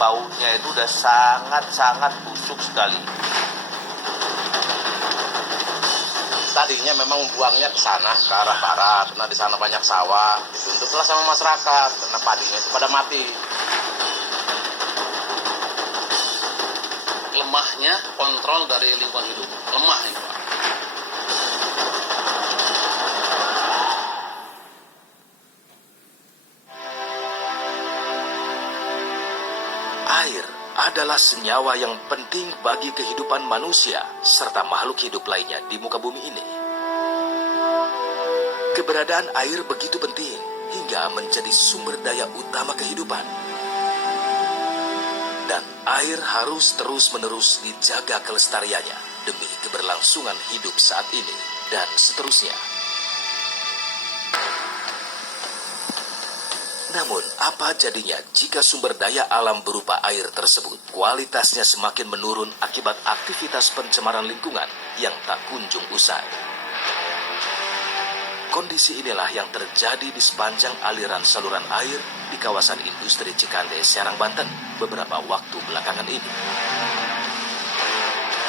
baunya itu udah sangat-sangat busuk sekali. Tadinya memang buangnya ke sana, ke arah barat, karena di sana banyak sawah. Dituntutlah sama masyarakat, karena padinya itu pada mati. Lemahnya kontrol dari lingkungan hidup, lemah ini Pak. Air adalah senyawa yang penting bagi kehidupan manusia serta makhluk hidup lainnya di muka bumi ini. Keberadaan air begitu penting hingga menjadi sumber daya utama kehidupan. Dan air harus terus-menerus dijaga kelestariannya demi keberlangsungan hidup saat ini dan seterusnya. Namun, apa jadinya jika sumber daya alam berupa air tersebut kualitasnya semakin menurun akibat aktivitas pencemaran lingkungan yang tak kunjung usai? Kondisi inilah yang terjadi di sepanjang aliran saluran air di kawasan industri Cikande, Serang, Banten beberapa waktu belakangan ini.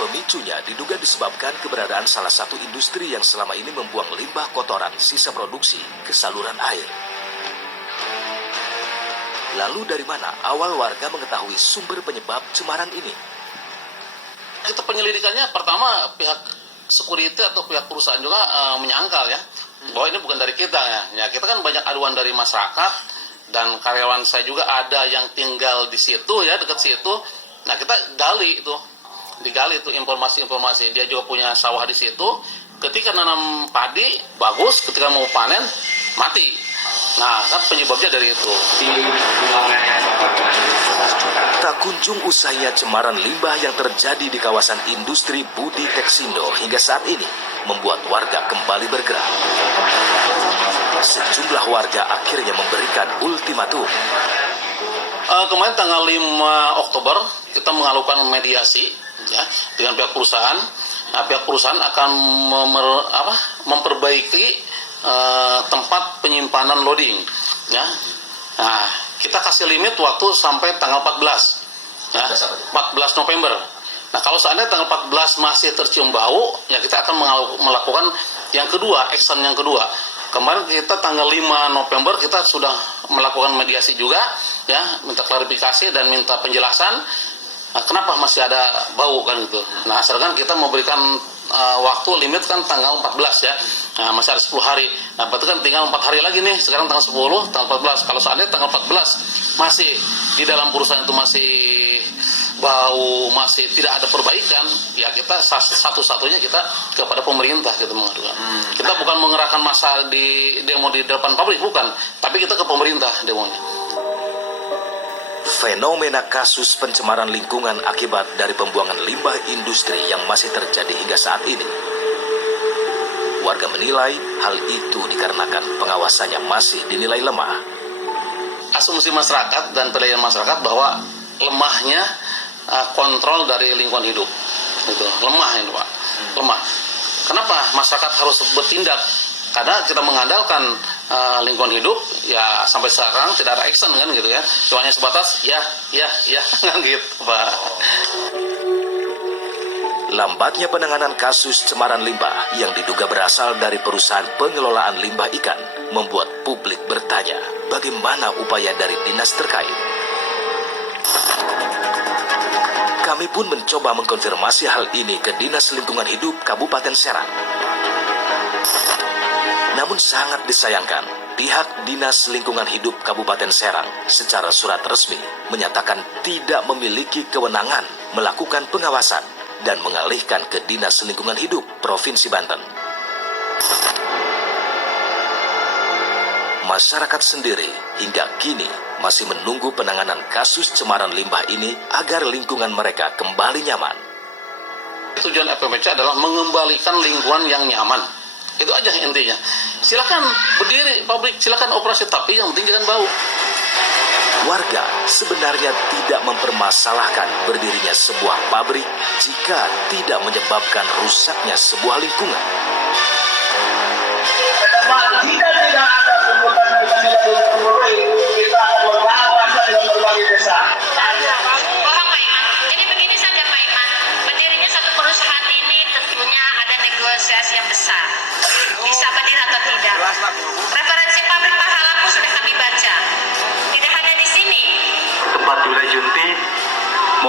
Pemicunya diduga disebabkan keberadaan salah satu industri yang selama ini membuang limbah kotoran sisa produksi ke saluran air. Lalu dari mana awal warga mengetahui sumber penyebab cemaran ini? Kita penyelidikannya pertama pihak security atau pihak perusahaan juga menyangkal ya bahwa ini bukan dari kita ya. Ya kita kan banyak aduan dari masyarakat dan karyawan saya juga ada yang tinggal di situ ya dekat situ. Nah kita digali itu informasi-informasi. Dia juga punya sawah di situ. Ketika nanam padi bagus, ketika mau panen mati. Nah, kan penyebabnya dari itu. Tak kunjung usainya cemaran limbah yang terjadi di kawasan industri Budi Teksindo hingga saat ini membuat warga kembali bergerak. Sejumlah warga akhirnya memberikan ultimatum. Kemarin tanggal 5 Oktober kita mengalukan mediasi ya dengan pihak perusahaan. Nah, pihak perusahaan akan memperbaiki tempat penyimpanan loading ya. Nah, kita kasih limit waktu sampai tanggal 14 ya, 14 November. Nah, kalau seandainya tanggal 14 masih tercium bau, ya kita akan melakukan yang kedua, action yang kedua. Kemarin kita tanggal 5 November kita sudah melakukan mediasi juga ya, minta klarifikasi dan minta penjelasan. Nah, kenapa masih ada bau kan gitu. Nah, sedangkan kita memberikan waktu limit kan tanggal 14 ya. Nah, masih ada 10 hari. Nah, berarti kan tinggal 4 hari lagi nih. Sekarang tanggal 10, tanggal 14. Kalau seandainya tanggal 14 masih di dalam perusahaan itu masih bau, masih tidak ada perbaikan, ya kita satu-satunya kita kepada pemerintah kita mengadukan. Kita bukan mengerahkan massa di demo di depan pabrik, bukan. Tapi kita ke pemerintah demonya. Fenomena kasus pencemaran lingkungan akibat dari pembuangan limbah industri yang masih terjadi hingga saat ini. Warga menilai hal itu dikarenakan pengawasannya masih dinilai lemah. Asumsi masyarakat dan penilaian masyarakat bahwa lemahnya kontrol dari lingkungan hidup. Itu lemah ini Pak. Lemah. Kenapa masyarakat harus bertindak? Karena kita mengandalkan lingkungan hidup, ya sampai sekarang tidak ada action kan gitu ya. Cuma hanya sebatas ya kan gitu Pak. Lambatnya penanganan kasus cemaran limbah yang diduga berasal dari perusahaan pengelolaan limbah ikan membuat publik bertanya bagaimana upaya dari dinas terkait. Kami pun mencoba mengkonfirmasi hal ini ke Dinas Lingkungan Hidup Kabupaten Serang. Namun sangat disayangkan, pihak Dinas Lingkungan Hidup Kabupaten Serang secara surat resmi menyatakan tidak memiliki kewenangan melakukan pengawasan dan mengalihkan ke Dinas Lingkungan Hidup Provinsi Banten. Masyarakat sendiri hingga kini masih menunggu penanganan kasus cemaran limbah ini agar lingkungan mereka kembali nyaman. Tujuan FMC adalah mengembalikan lingkungan yang nyaman. Itu aja intinya. Silakan berdiri pabrik, silakan operasi, tapi yang penting jangan bau. Warga sebenarnya tidak mempermasalahkan berdirinya sebuah pabrik jika tidak menyebabkan rusaknya sebuah lingkungan. Jika tidak ada sebutan kita akan berbagai desa.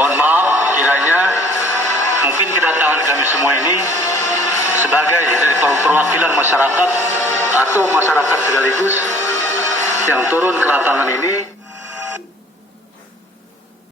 Mohon maaf kiranya mungkin kedatangan kami semua ini sebagai dari perwakilan masyarakat atau masyarakat sekaligus yang turun ke lapangan ini